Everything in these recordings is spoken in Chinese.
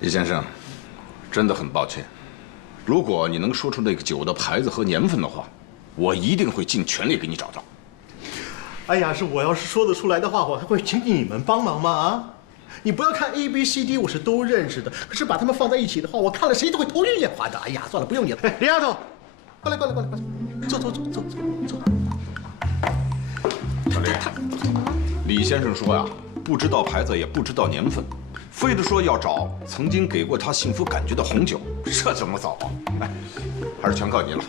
李先生，真的很抱歉。如果你能说出那个酒的牌子和年份的话，我一定会尽全力给你找到。哎呀，我要是说得出来的话，我还会请你们帮忙吗？啊！你不要看 A、B、C、D， 我是都认识的，可是把他们放在一起的话，我看了谁都会头晕眼花的。哎呀，算了，不用你了。哎，李丫头，过来，坐。小李，李先生说呀，不知道牌子也不知道年份，非得说要找曾经给过他幸福感觉的红酒，这怎么找啊？哎，还是全靠你了。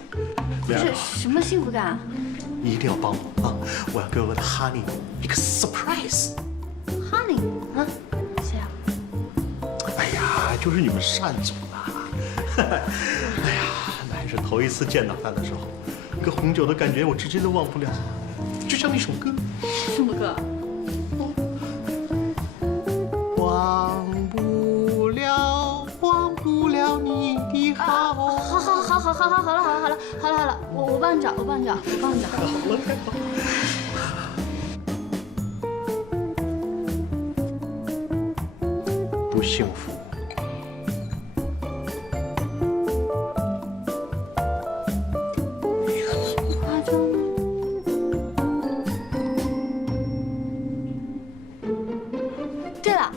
不是什么幸福感啊？一定要帮我啊！我要给我的 Honey 一个 surprise。Honey 啊？谁啊？哎呀，就是你们单总啊！哎呀，那还是头一次见到他的时候，那个红酒的感觉我至今都忘不了，就像那首歌。什么歌？忘不了你的好。好了，我帮你找。好了，不幸福。夸张吗？对了。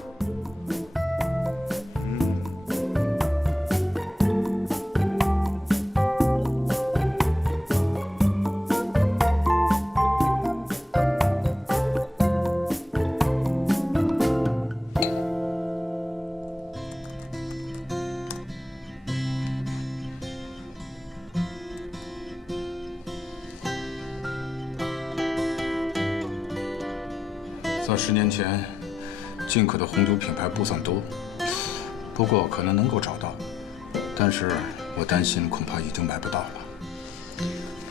在10年前，进口的红酒品牌不算多，不过可能能够找到，但是我担心恐怕已经买不到了。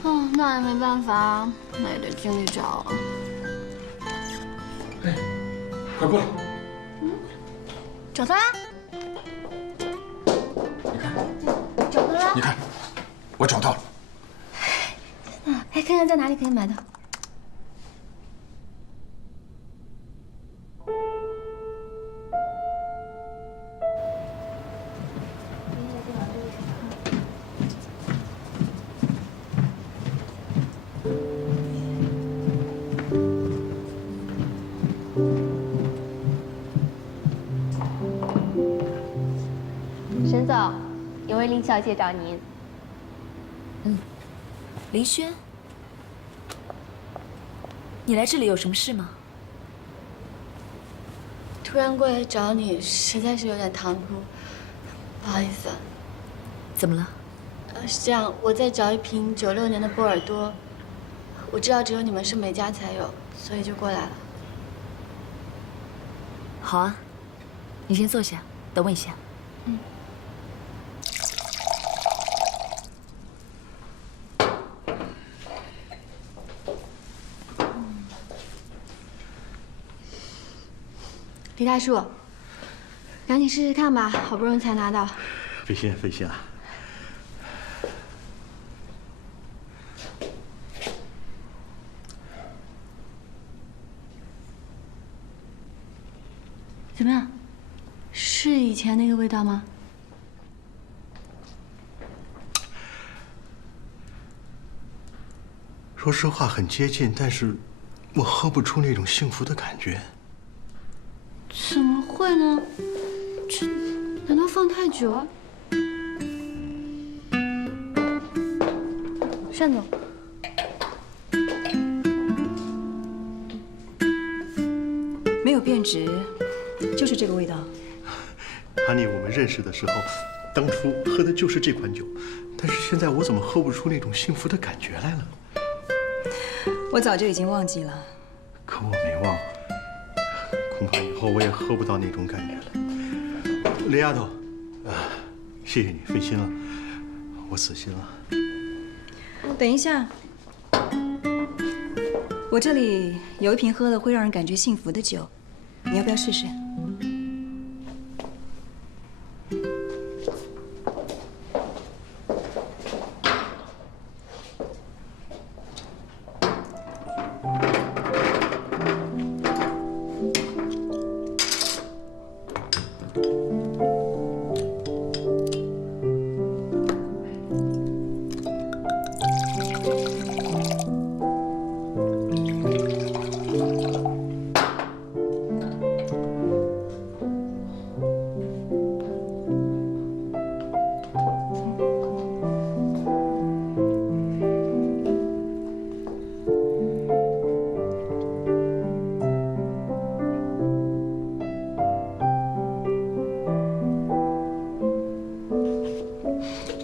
哦，那也没办法，那也得尽力找。哎，快过来！找到啦！你看，找到啦！你看，我找到了。哎，看看在哪里可以买到。沈总，有位林小姐找您。林轩，你来这里有什么事吗？突然过来找你，实在是有点唐突，不好意思。怎么了？是这样，我在找一瓶96年的波尔多，我知道只有你们是美家才有，所以就过来了。好啊，你先坐下，等我一下。李大叔，赶紧试试看吧，好不容易才拿到。费心了。怎么样？是以前那个味道吗？说实话很接近，但是我喝不出那种幸福的感觉。怎么会呢？这难道放太久？单总，没有变质，就是这个味道。哈尼，我们认识的时候，当初喝的就是这款酒，但是现在我怎么喝不出那种幸福的感觉来了？我早就已经忘记了。可我没忘，恐怕以后我也喝不到那种感觉了。李丫头，谢谢你费心了，我死心了。等一下，我这里有一瓶喝了会让人感觉幸福的酒，你要不要试试？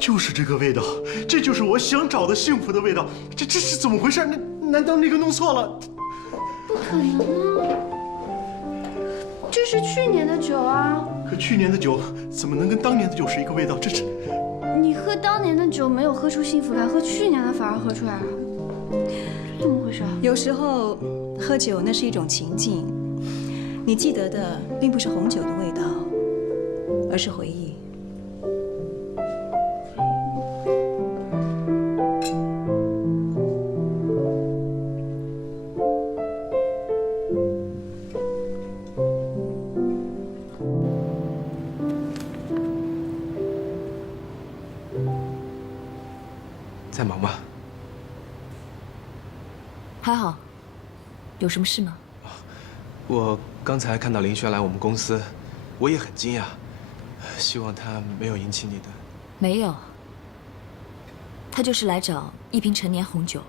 就是这个味道，这就是我想找的幸福的味道。这是怎么回事？难道那个弄错了？不可能啊！这是去年的酒啊！可去年的酒怎么能跟当年的酒是一个味道？这是……你喝当年的酒没有喝出幸福来，喝去年的反而喝出来了，怎么回事？有时候喝酒那是一种情境，你记得的并不是红酒的味道，而是回忆。在忙吗？还好。有什么事吗？我刚才看到林轩来我们公司，我也很惊讶。希望他没有引起你的。没有。他就是来找一瓶陈年红酒，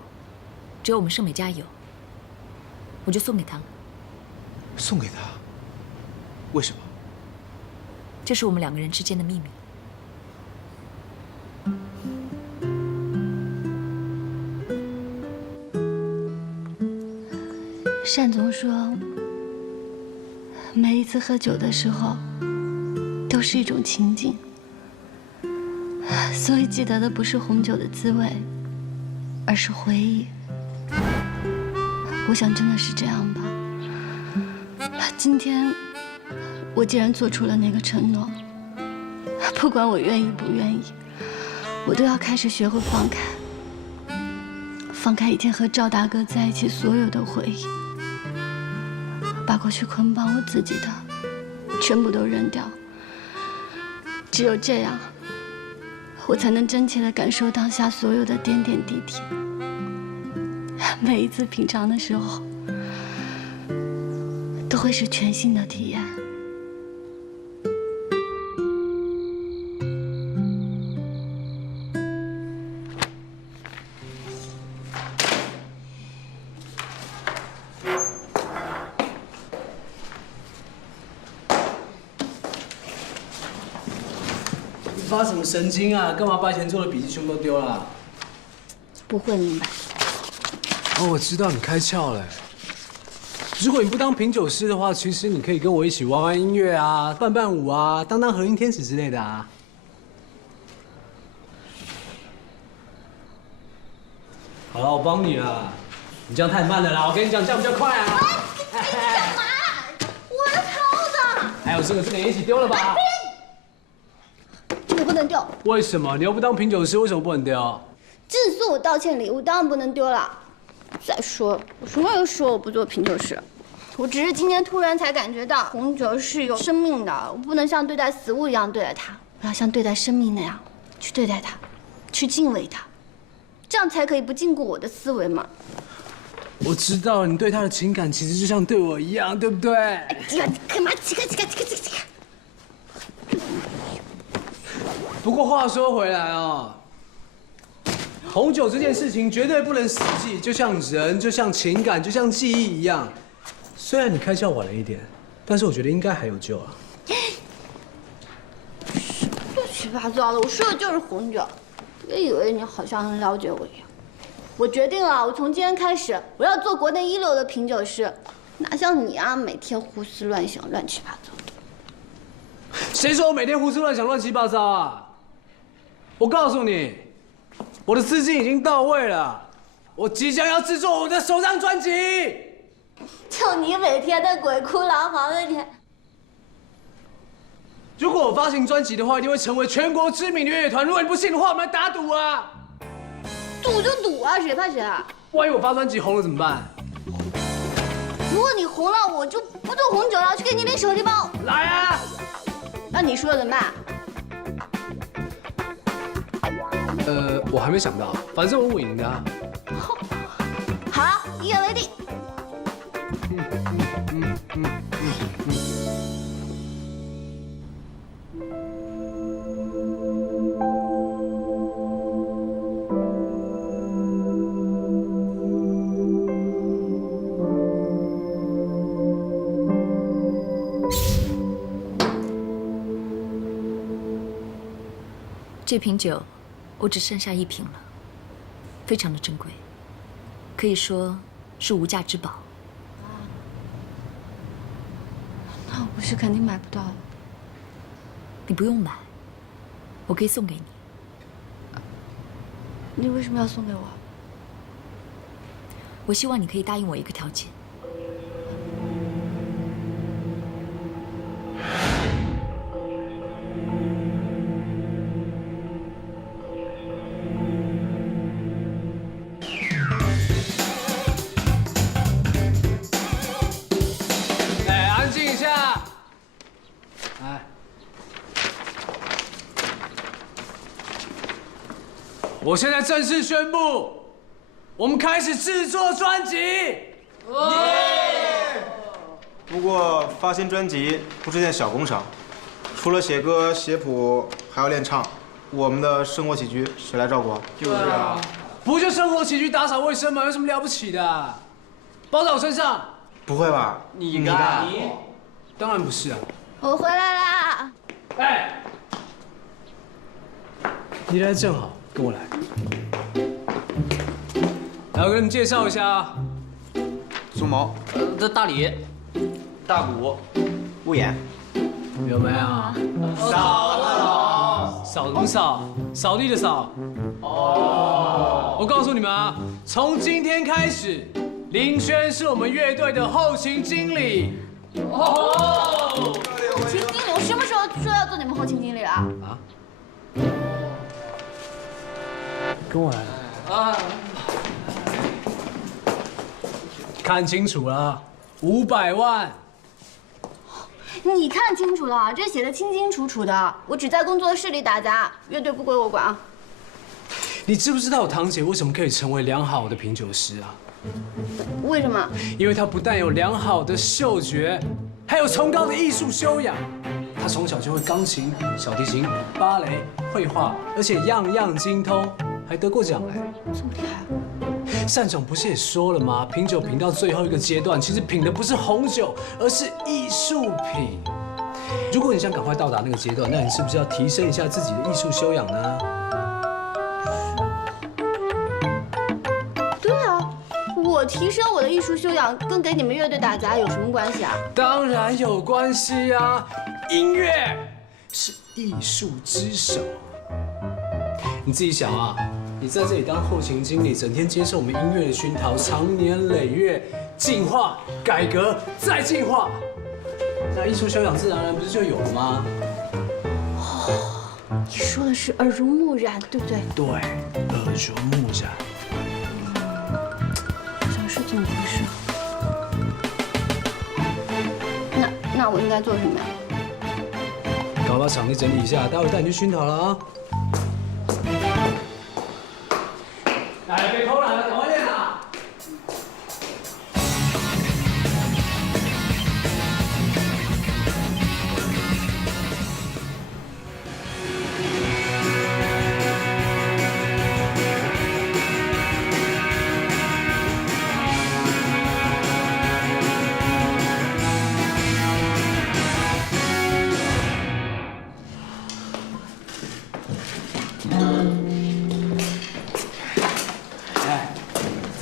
只有我们盛美家有，我就送给他了。送给他？为什么？这是我们2个人之间的秘密。单总说，每一次喝酒的时候，都是一种情景，所以记得的不是红酒的滋味，而是回忆。我想真的是这样吧。今天，我既然做出了那个承诺，不管我愿意不愿意，我都要开始学会放开，放开以前和赵大哥在一起所有的回忆。把过去捆绑我自己的全部都扔掉，只有这样，我才能真切地感受当下所有的点点滴滴。每一次品尝的时候，都会是全新的体验。发什么神经啊？干嘛把以前做的笔记全部都丢了？不会明白。哦，我知道你开窍了。如果你不当品酒师的话，其实你可以跟我一起玩玩音乐啊，伴舞啊，当和音天使之类的啊。好了，我帮你了。你这样太慢了啦，我跟你讲，这样比较快啊。你干嘛？我的桃子！还有这个也一起丢了吧？这个不能丢。为什么？你又不当品酒师，为什么不能丢？这是送我道歉礼物，当然不能丢了。再说，我什么时候说我不做品酒师？我只是今天突然才感觉到，红酒是有生命的，我不能像对待死物一样对待它，我要像对待生命那样去对待它，去敬畏它，这样才可以不禁锢我的思维嘛。我知道你对他的情感其实就像对我一样，对不对？干嘛？起开！不过话说回来哦，红酒这件事情绝对不能死记，就像人，就像情感，就像记忆一样。虽然你开窍晚了一点，但是我觉得应该还有救啊。乱七八糟的，我说的就是红酒，别以为你好像很了解我一样。我决定了，我从今天开始，我要做国内一流的品酒师，哪像你啊，每天胡思乱想，乱七八糟的。谁说我每天胡思乱想、乱七八糟啊？我告诉你，我的资金已经到位了，我即将要制作我的首张专辑。就你每天的鬼哭狼嚎的天！如果我发行专辑的话，一定会成为全国知名的乐团。如果你不信的话，我们来打赌啊！赌就赌啊，谁怕谁啊？万一我发专辑红了怎么办？如果你红了，我就不做红酒了，去给你拎手提包。来啊！那你说了怎么办？我还没想到，反正我稳赢的啊。好了，一言为定。这瓶酒我只剩下1瓶了，非常的珍贵，可以说是无价之宝。那我不是肯定买不到了？你不用买，我可以送给你。你为什么要送给我？我希望你可以答应我一个条件。哎，安静一下。哎，我现在正式宣布，我们开始制作专辑。不过发行专辑不是件小工程，除了写歌写谱，还要练唱。我们的生活起居谁来照顾？就是啊，不就生活起居、打扫卫生吗？有什么了不起的？包在我身上。不会吧？你干？当然不是啊。我回来啦！哎，你来正好，跟我来。来，我给你们介绍一下啊。苏毛、这大李、大鼓、屋檐，有没有？扫什么扫？扫地的扫。哦。我告诉你们啊，从今天开始，林轩是我们乐队的后勤经理。后勤经理，我什么时候说要做你们后勤经理了？啊？跟我来。啊。看清楚了，500万。你看清楚了，这写的清清楚楚的。我只在工作室里打杂，乐队不归我管啊。你知不知道我堂姐为什么可以成为良好的品酒师啊？为什么？因为她不但有良好的嗅觉，还有崇高的艺术修养。她从小就会钢琴、小提琴、芭蕾、绘画，而且样样精通，还得过奖嘞。这么厉害？单总不是也说了吗？品酒品到最后一个阶段，其实品的不是红酒，而是艺术品。如果你想赶快到达那个阶段，那你是不是要提升一下自己的艺术修养呢？对啊，我提升我的艺术修养，跟给你们乐队打杂有什么关系啊？当然有关系啊！音乐是艺术之首。你自己想啊，你在这里当后勤经理，整天接受我们音乐的熏陶，长年累月进化、改革再进化，那艺术修养自然而然不是就有了吗？你说的是耳濡目染，对不对？对，耳濡目染。好像是这么回事。那我应该做什么呀？赶快把场地整理一下，待会带你去熏陶了啊！来，别偷懒了，赶快练啊！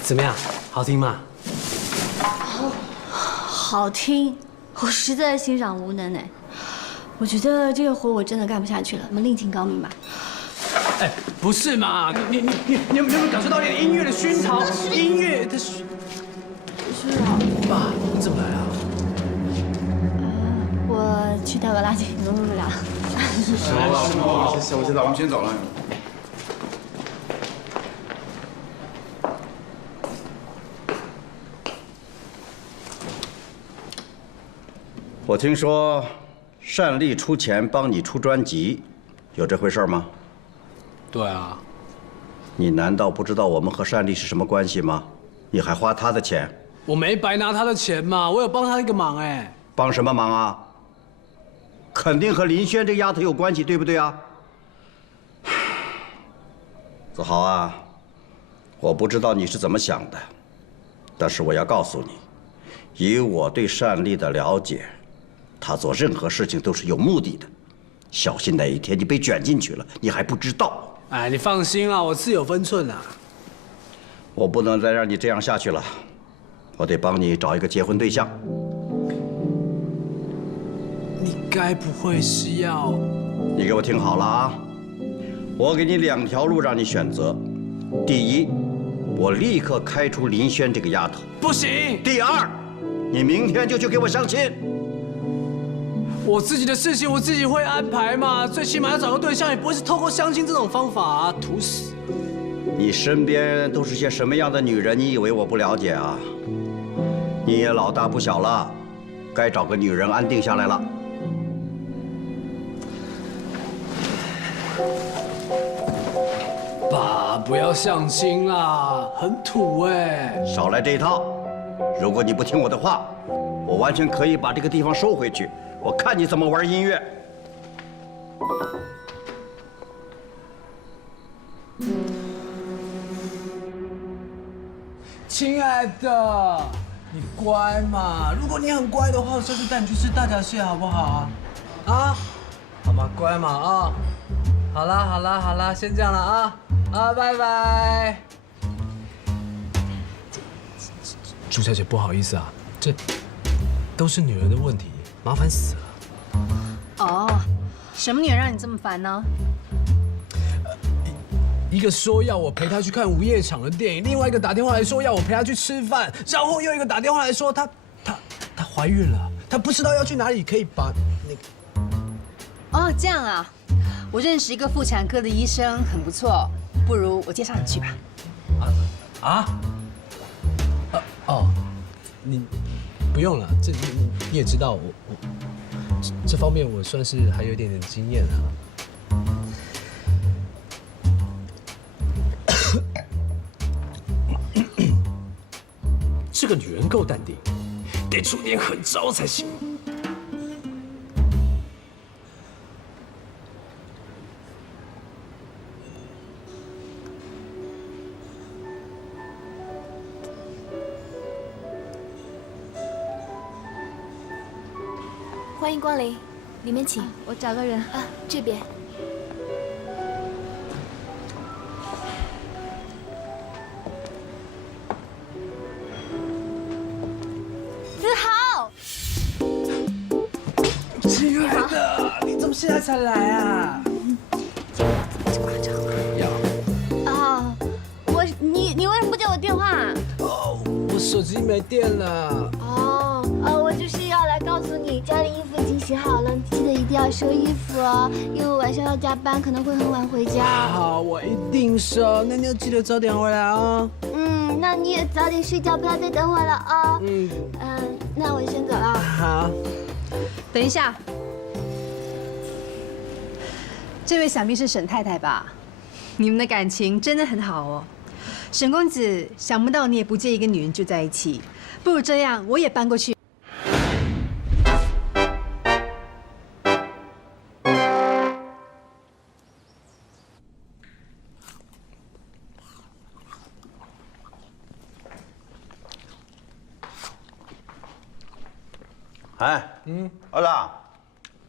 怎么样？好听吗？好听，我实在欣赏无能哎。我觉得这个活我真的干不下去了，我们另请高明吧。哎，不是嘛？你有没有感受到连音乐的熏陶？音乐的熏……是啊。爸，你怎么来了？我去倒个垃圾，你们录不了。我先走了，我们先走了。我听说单立出钱帮你出专辑，有这回事吗？对啊。你难道不知道我们和单立是什么关系吗？你还花他的钱？我没白拿他的钱嘛，我有帮他一个忙哎。帮什么忙啊？肯定和林轩这丫头有关系，对不对啊？子豪啊，我不知道你是怎么想的，但是我要告诉你，以我对单立的了解，他做任何事情都是有目的的，小心哪一天你被卷进去了，你还不知道。哎，你放心啦，我自有分寸啦。我不能再让你这样下去了，我得帮你找一个结婚对象。你该不会是要……你给我听好了啊！我给你2条路让你选择。第一，我立刻开除林轩这个丫头。不行。第二，你明天就去给我相亲。我自己的事情我自己会安排嘛，最起码要找个对象，也不会是透过相亲这种方法啊，图死。你身边都是些什么样的女人？你以为我不了解啊？你也老大不小了，该找个女人安定下来了。爸，不要相亲啦，很土哎。少来这一套！如果你不听我的话，我完全可以把这个地方收回去。我看你怎么玩音乐。亲爱的，你乖嘛？如果你很乖的话，我下次带你去吃大闸蟹好不好啊？啊，好吧，乖嘛啊。好啦好啦好啦，先这样了啊啊，拜拜。朱小姐，不好意思啊，这都是女人的问题，麻烦死了。哦，什么女人让你这么烦呢？一个说要我陪她去看午夜场的电影，另外一个打电话来说要我陪她去吃饭，然后又一个打电话来说她怀孕了，她不知道要去哪里可以把那个……哦，这样啊，我认识一个妇产科的医生，很不错，不如我介绍你去吧。你不用了，这你也知道，我这方面我算是还有一点点经验啊。这个女人够淡定，得出点狠招才行。欢迎光临，里面请。我找个人啊，这边。子豪，亲爱的，你怎么现在才来啊？啊，你为什么不接我电话？哦，我手机没电了。我就是要来告诉你，家里衣服已经洗好了，记得一定要收衣服哦，因为我晚上要加班，可能会很晚回家。好，我一定收。那你要记得早点回来哦。那你也早点睡觉，不要再等我了啊。那我先走了。好。等一下，这位想必是沈太太吧？你们的感情真的很好哦。沈公子，想不到你也不介意跟女人住在一起，不如这样，我也搬过去。哎，儿子，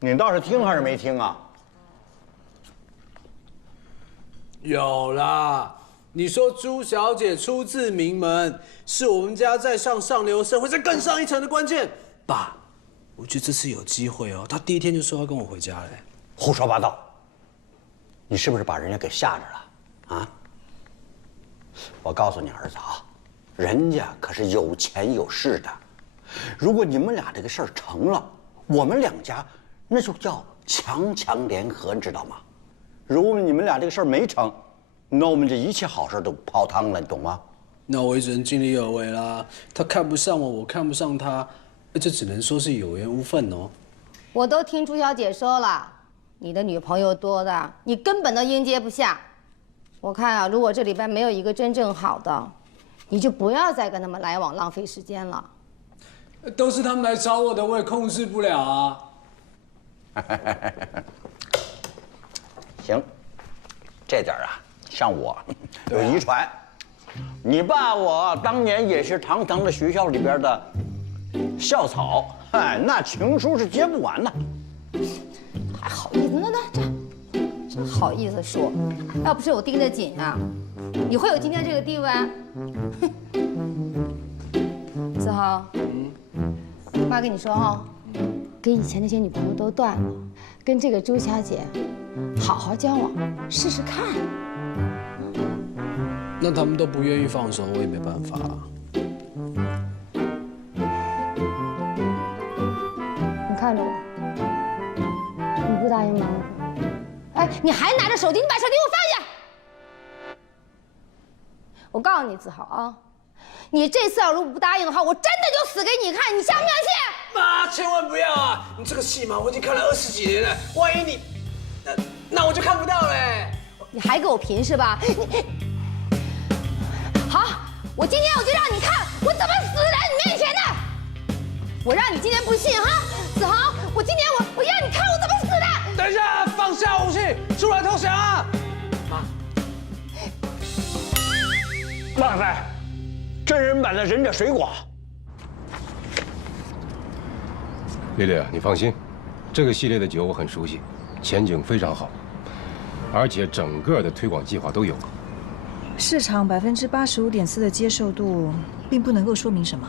你倒是听还是没听啊？有啦，你说朱小姐出自名门，是我们家在上流社会再更上一层的关键。爸，我觉得这次有机会哦。她第一天就说要跟我回家嘞。胡说八道！你是不是把人家给吓着了？啊？我告诉你儿子啊，人家可是有钱有势的。如果你们俩这个事儿成了，我们两家那就叫强强联合，你知道吗？如果你们俩这个事儿没成，那我们这一切好事都泡汤了，你懂吗？那我也只能尽力而为啦。他看不上我，我看不上他，这只能说是有缘无分哦。我都听朱小姐说了，你的女朋友多的，你根本都应接不下。我看啊，如果这里边没有一个真正好的，你就不要再跟他们来往，浪费时间了。都是他们来找我的，我也控制不了啊。行，这点啊，像我有遗传。你爸我当年也是堂堂的学校里边的校草，那情书是接不完呐。还好意思，那这好意思说，要不是我盯得紧啊，你会有今天这个地位？子豪，妈跟你说哈，跟以前那些女朋友都断了，跟这个朱小姐好好交往，试试看。那他们都不愿意放手，我也没办法。你看着我，你不答应吗？哎，你还拿着手机，你把手机给我放下！我告诉你，子豪啊，你这次要如果不答应的话，我真的就死给你看，你相不相信？妈，千万不要啊！你这个戏码我已经看了20几年了，万一你，那我就看不到嘞。你还给我贫是吧？你好，我今天我就让你看我怎么死在你面前的。我让你今天不信哈，子豪，我今天我让你看我怎么死的。等一下，放下武器，出来投降啊！妈，万岁，真人版的忍者水果。丽丽，你放心，这个系列的酒我很熟悉，前景非常好，而且整个的推广计划都有。市场85.4%的接受度，并不能够说明什么。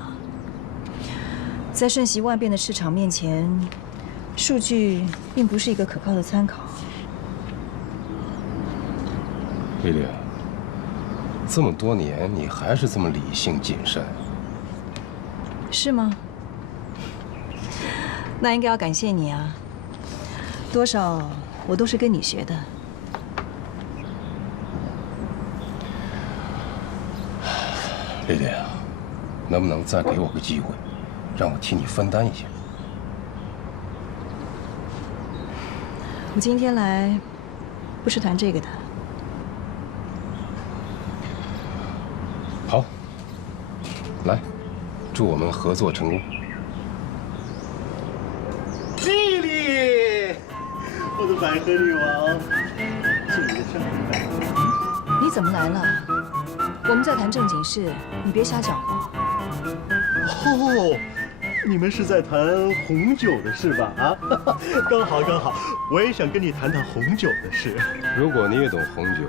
在瞬息万变的市场面前，数据并不是一个可靠的参考。丽丽，这么多年你还是这么理性谨慎，是吗？那应该要感谢你啊，多少我都是跟你学的。丽丽，能不能再给我个机会，让我替你分担一下？我今天来不是谈这个的。好，来，祝我们合作成功。丽丽，我的百合女王，祝你的生日快乐！你怎么来了？我们在谈正经事，你别瞎搅和。哦，你们是在谈红酒的事吧？啊，刚好刚好，我也想跟你谈谈红酒的事。如果你也懂红酒，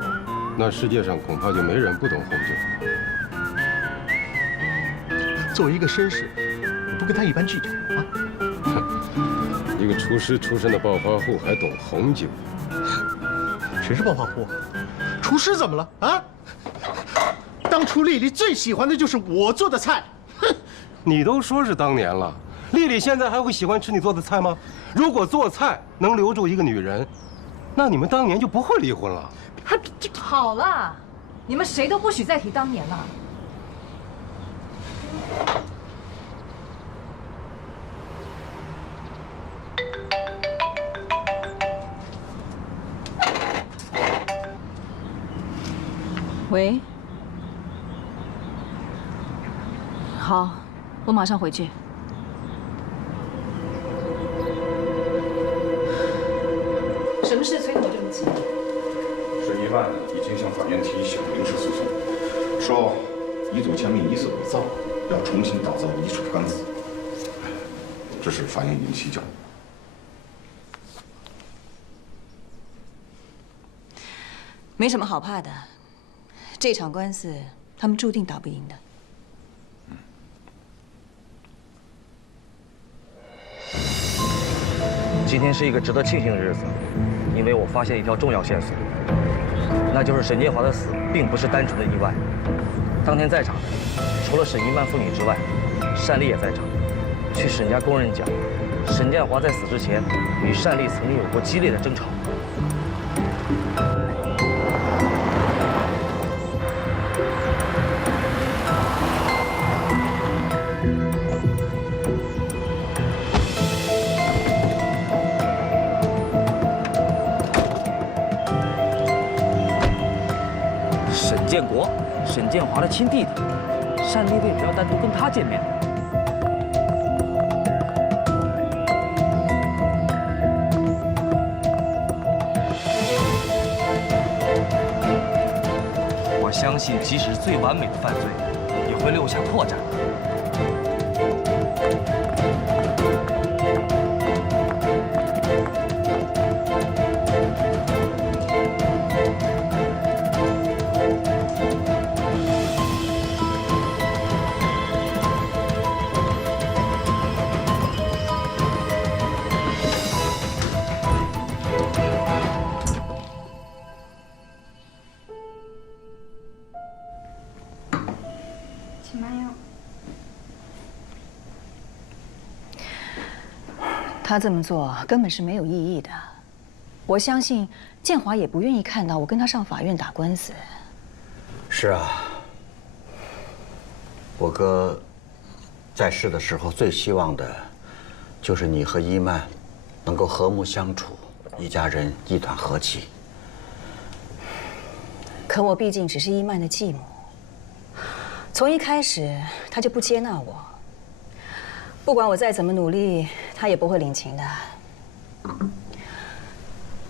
那世界上恐怕就没人不懂红酒。作为一个绅士，我不跟他一般计较啊。一个厨师出身的暴发户还懂红酒？谁是暴发户？厨师怎么了啊？当初丽丽最喜欢的就是我做的菜。哼，你都说是当年了，丽丽现在还会喜欢吃你做的菜吗？如果做菜能留住一个女人，那你们当年就不会离婚了。好了，你们谁都不许再提当年了。喂，好，我马上回去。什么事催得我这么急？审议办已经向法院提起了民事诉讼，说遗嘱签名疑似伪造，要重新打造遗嘱单子。这是法院已经提交。没什么好怕的，这场官司他们注定打不赢的。今天是一个值得庆幸的日子，因为我发现一条重要线索，那就是沈建华的死并不是单纯的意外。当天在场的，除了沈一曼父女之外，单丽也在场。据沈家工人讲，沈建华在死之前与单丽曾经有过激烈的争吵。建国，沈建华的亲弟弟，单丽为什么要单独跟他见面？我相信，即使是最完美的犯罪，也会留下破绽。他这么做根本是没有意义的。我相信建华也不愿意看到我跟他上法院打官司。是啊，我哥在世的时候最希望的，就是你和伊曼能够和睦相处，一家人一团和气。可我毕竟只是伊曼的继母，从一开始他就不接纳我。不管我再怎么努力，他也不会领情的。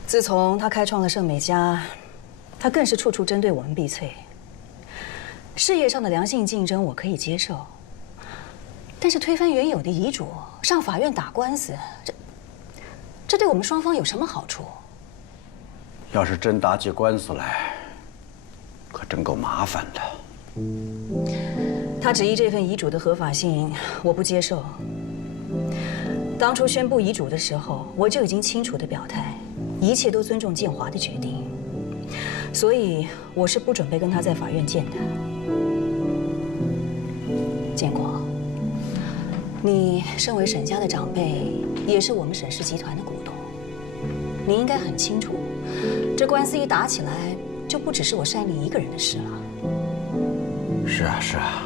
自从他开创了盛美家，他更是处处针对我们碧翠。事业上的良性竞争我可以接受，但是推翻原有的遗嘱，上法院打官司，这对我们双方有什么好处？要是真打起官司来，可真够麻烦的。他质疑这份遗嘱的合法性，我不接受。当初宣布遗嘱的时候，我就已经清楚地表态，一切都尊重建华的决定，所以我是不准备跟他在法院见的。建国，你身为沈家的长辈，也是我们沈氏集团的股东，你应该很清楚，这官司一打起来，就不只是我山里一个人的事了。是啊，是啊。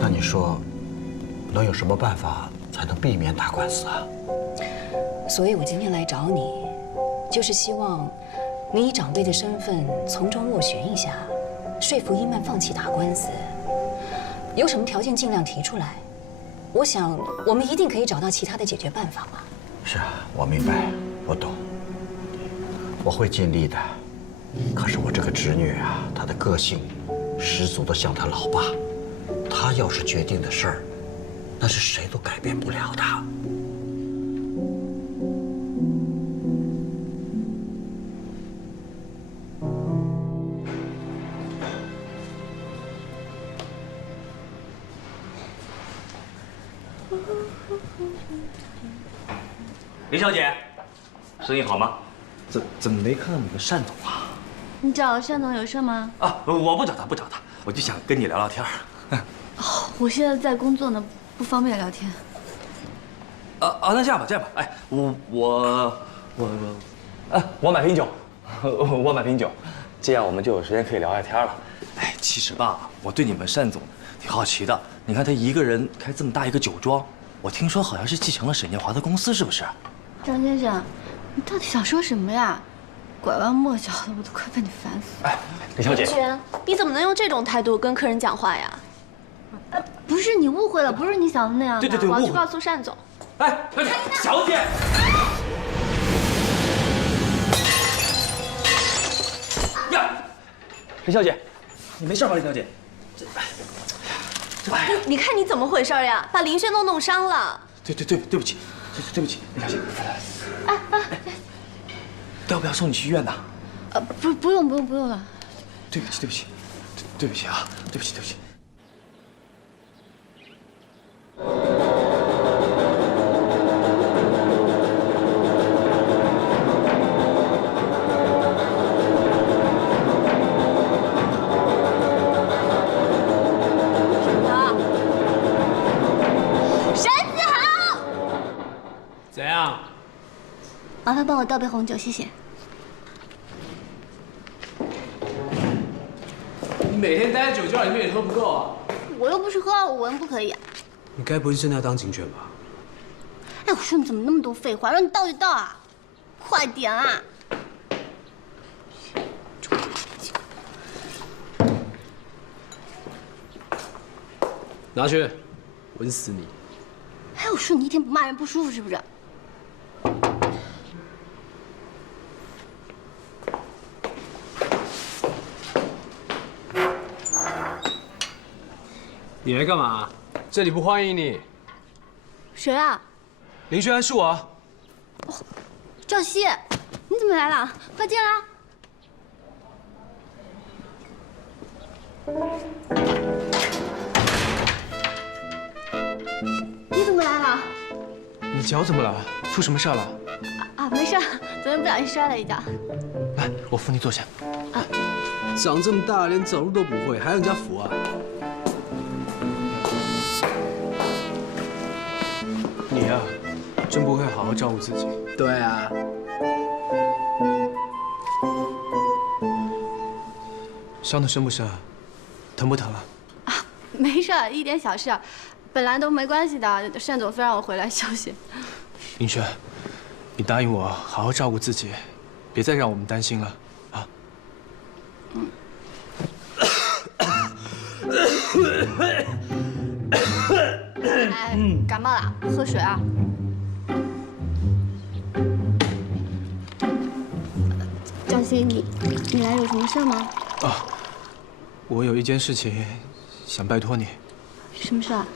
那你说，能有什么办法才能避免打官司啊？所以我今天来找你，就是希望你以长辈的身份从中斡旋一下，说服伊曼放弃打官司。有什么条件尽量提出来，我想我们一定可以找到其他的解决办法嘛。是啊，我明白，我懂，我会尽力的。可是我这个侄女啊，她的个性十足的像她老爸，她要是决定的事儿，那是谁都改变不了的。林小姐，生意好吗？怎么没看到你的单总啊？你找单总有事吗？啊，我不找他，不找他，我就想跟你聊聊天。哦，我现在在工作呢，不方便聊天。那这样吧，哎，我买瓶酒，我买瓶酒，这样我们就有时间可以聊聊天了。哎，其实吧，我对你们单总挺好奇的。你看他一个人开这么大一个酒庄，我听说好像是继承了沈建华的公司，是不是？张先生，你到底想说什么呀？拐弯抹角的，我都快被你烦死了。哎，李小姐，林轩，你怎么能用这种态度跟客人讲话呀？不是你误会了，不是你想的那样的。对，我要去告诉单总。哎，小姐。呀，林小姐，你没事吧，林小姐？你看你怎么回事呀？把林轩都弄伤了。对不起，林小姐。要不要送你去医院呢？不用了。对不起啊，对不起。怎样？麻烦帮我倒杯红酒，谢谢。你每天待在酒窖里面也喝不够啊！我又不是喝2、5文不可以啊。你该不是真的要当警犬吧？哎，我说你怎么那么多废话？让你倒就倒啊，快点啊！拿去，吻死你！哎，我说你一天不骂人不舒服是不是？你来干嘛？这里不欢迎你。谁啊？林轩安是我啊。哦，赵熙，你怎么来了？快进来。你怎么来了？你脚怎么了？出什么事了？没事，昨天不小心摔了一跤。来，我扶你坐下。长这么大连走路都不会，还要人家扶啊？你呀，真不会好好照顾自己。对啊。伤得深不深啊？疼不疼啊？没事，一点小事，本来都没关系的。单总非让我回来休息。林轩，你答应我好好照顾自己，别再让我们担心了啊。哎，感冒了，喝水啊。赵鑫，你来有什么事吗？啊，我有一件事情想拜托你。什么事啊？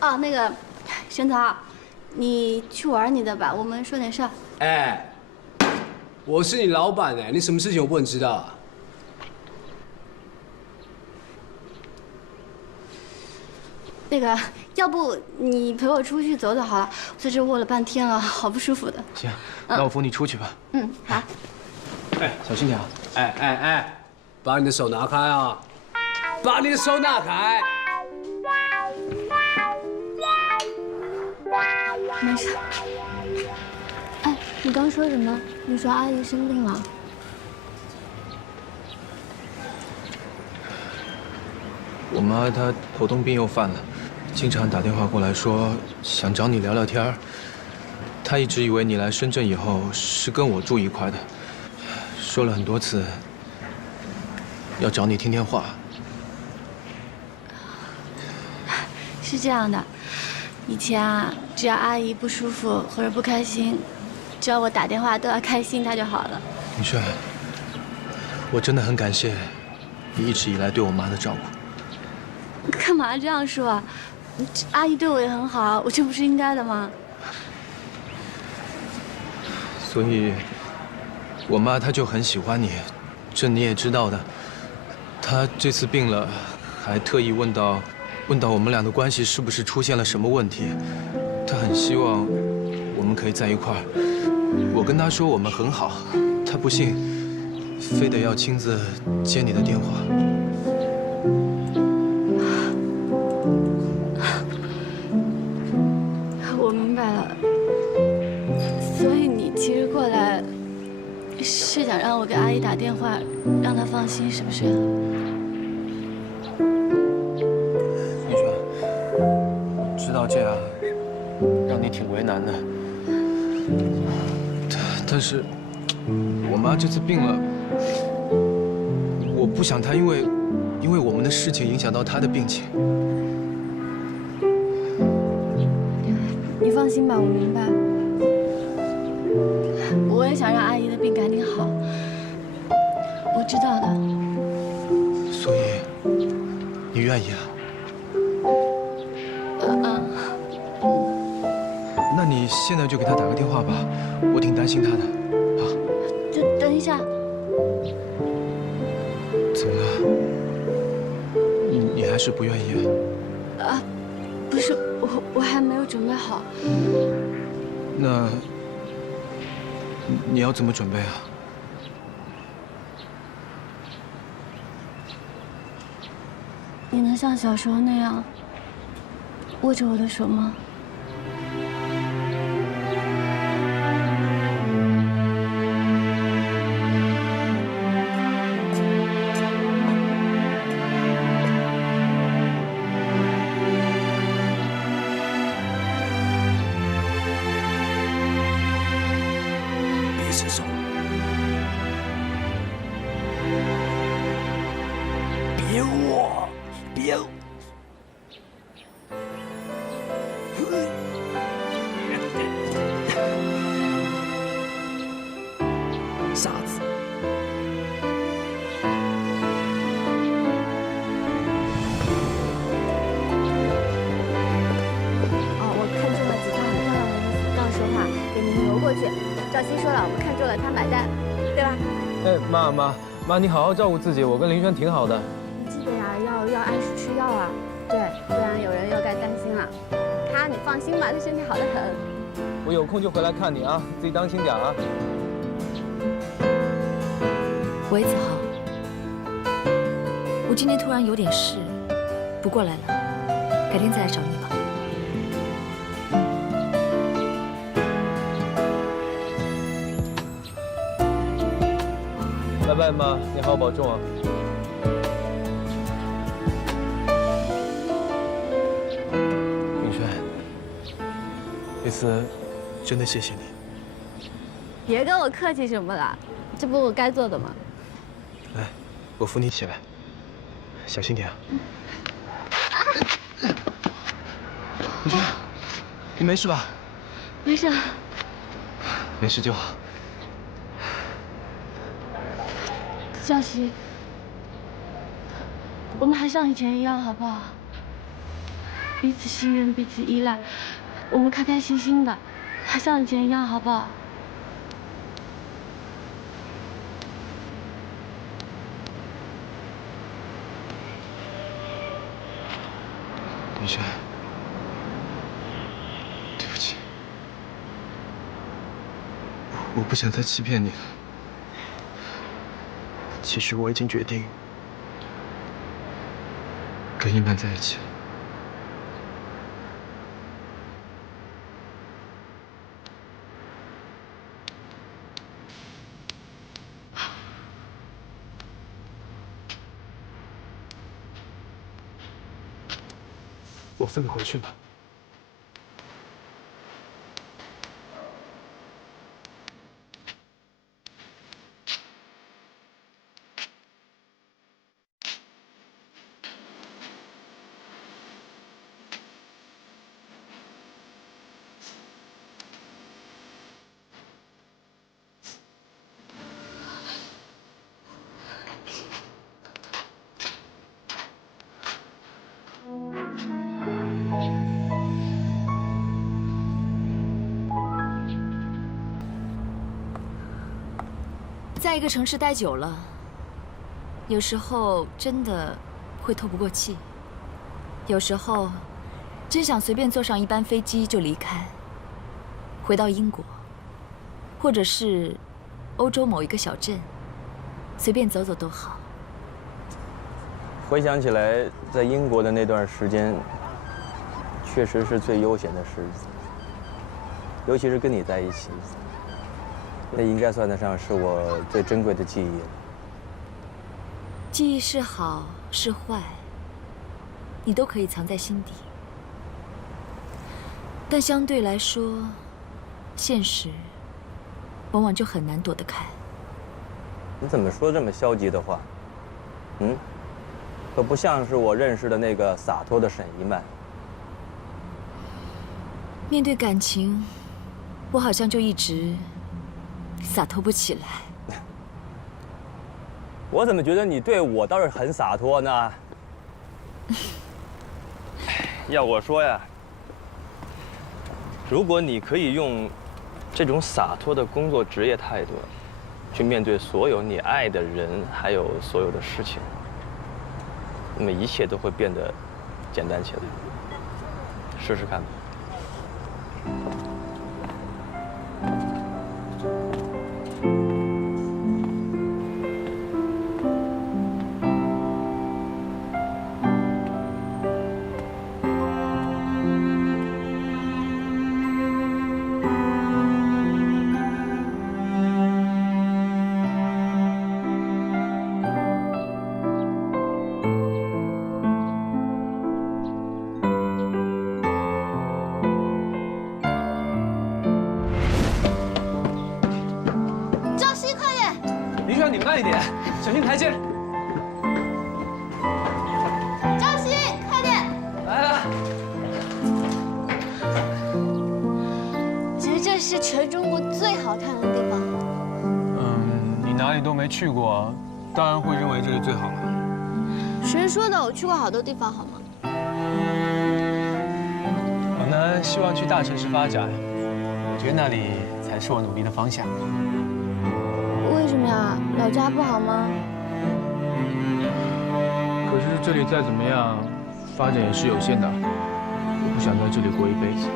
哦，那个，沈涛，你去玩你的吧，我们说点事儿。哎，我是你老板哎，你什么事情我不能知道啊？那个，要不你陪我出去走走好了，我在这卧了半天了，好不舒服的。行，那我扶你出去吧。嗯，好。哎，小心点啊！哎，把你的手拿开啊！把你的手拿开！没事。哎，你刚说什么？你说阿姨生病了？我妈她头痛病又犯了，经常打电话过来说想找你聊聊天儿。她一直以为你来深圳以后是跟我住一块的，说了很多次要找你听电话。是这样的，以前啊，只要阿姨不舒服或者不开心，只要我打电话都要开心，她就好了。林轩，我真的很感谢你一直以来对我妈的照顾。干嘛这样说啊？阿姨对我也很好，我这不是应该的吗？所以，我妈她就很喜欢你，这你也知道的。她这次病了，还特意问到我们俩的关系是不是出现了什么问题。她很希望我们可以在一块儿。我跟她说我们很好，她不信，非得要亲自接你的电话。我明白了，所以你其实过来是想让我给阿姨打电话，让她放心，是不是？林轩，我知道这样让你挺为难的，但是我妈这次病了，我不想她因为我们的事情影响到她的病情。你放心吧，我明白。我也想让阿姨的病赶紧好，我知道的。所以，你愿意啊？那你现在就给她打个电话吧，我挺担心她的。啊？等一下。怎么了？你还是不愿意啊？啊，不是，我还没有准备好。那你要怎么准备啊？你能像小时候那样握着我的手吗？别伸手！别握！别！傻子！哦，我看中了几套很漂亮的衣服，到时候啊给您邮过去。赵鑫说了，我们看中了他买单，对吧？哎，妈，你好好照顾自己，我跟林轩挺好的。你记得呀，要按时吃药啊，对，不然有人又该担心了。他，你放心吧，他身体好得很。我有空就回来看你啊，自己当心点啊。喂，子豪，我今天突然有点事，不过来了，改天再来找你吧。拜拜妈，你好好保重啊。明轩，这次真的谢谢你。别跟我客气什么了，这不我该做的吗？来，我扶你起来，小心点啊。明轩，你没事吧？没事。没事就好。小希，我们还像以前一样好不好？彼此信任，彼此依赖，我们开开心心的，还像以前一样好不好？明轩，对不起，我不想再欺骗你了。其实我已经决定跟一曼在一起了。我送你回去吧。在一个城市待久了，有时候真的会透不过气，有时候真想随便坐上一班飞机就离开，回到英国，或者是欧洲某一个小镇，随便走走都好。回想起来，在英国的那段时间，确实是最悠闲的日子，尤其是跟你在一起。那应该算得上是我最珍贵的记忆了。记忆是好是坏，你都可以藏在心底。但相对来说，现实往往就很难躲得开。你怎么说这么消极的话？可不像是我认识的那个洒脱的沈一曼。面对感情，我好像就一直洒脱不起来。我怎么觉得你对我倒是很洒脱呢？要我说呀，如果你可以用这种洒脱的工作职业态度，去面对所有你爱的人，还有所有的事情，那么一切都会变得简单起来。试试看吧。你慢一点，小心台阶。张希，快点！来了。其实这是全中国最好看的地方。你哪里都没去过，当然会认为这是最好的。谁说的？我去过好多地方，好吗？我呢，希望去大城市发展，我觉得那里才是我努力的方向。为什么呀？老家不好吗？可是这里再怎么样，发展也是有限的。我不想在这里过一辈子。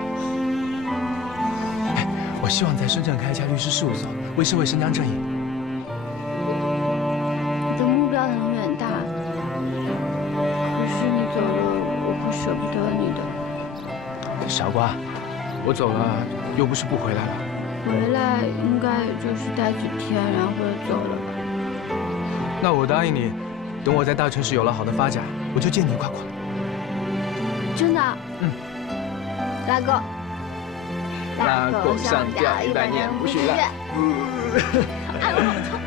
我希望在深圳开一家律师事务所，为社会伸张正义。你的目标很远大，可是你走了，傻瓜，我走了又不是不回来了。回来应该也就是待几天，然后就走了。那我答应你，等我在大城市有了好的发展，我就见你一块过来。真的？嗯。拉钩。拉钩上吊100年不许乱。哎，我好痛。